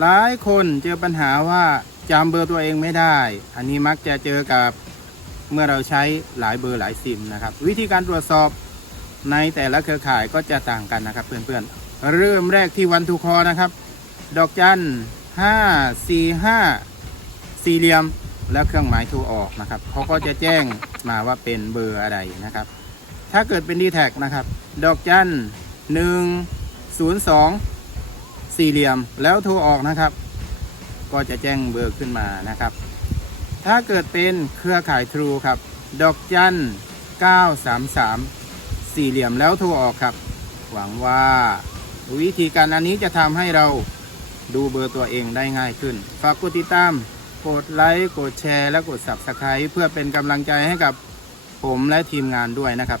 หลายคนเจอปัญหาว่าจำเบอร์ตัวเองไม่ได้ อันนี้มักจะเจอกับเมื่อเราใช้หลายเบอร์หลายซิมนะครับ วิธีการตรวจสอบในแต่ละเครือข่ายก็จะต่างกันนะครับเพื่อนๆ เริ่มแรกที่วันทูคอนะครับ ดอกจันห้าสี่ห้าสี่เหลี่ยม แล้วเครื่องหมายทรออกนะครับเขาก็จะแจ้งมาว่าเป็นเบอร์อะไรนะครับ ถ้าเกิดเป็น d t แท็นะครับ ดอกจันหนึ่งศูนย์สอง สี่เหลี่ยมแล้วโทรออกนะครับ ก็จะแจ้งเบอร์ขึ้นมานะครับ ถ้าเกิดเป็นเครือข่ายทรูครับ ดอกจัน 933 สี่เหลี่ยมแล้วโทรออกครับ หวังว่าวิธีการอันนี้จะทำให้เราดูเบอร์ตัวเองได้ง่ายขึ้น ฝากกดติดตาม กดไลค์ กดแชร์ และกด Subscribe เพื่อเป็นกำลังใจให้กับผมและทีมงานด้วยนะครับ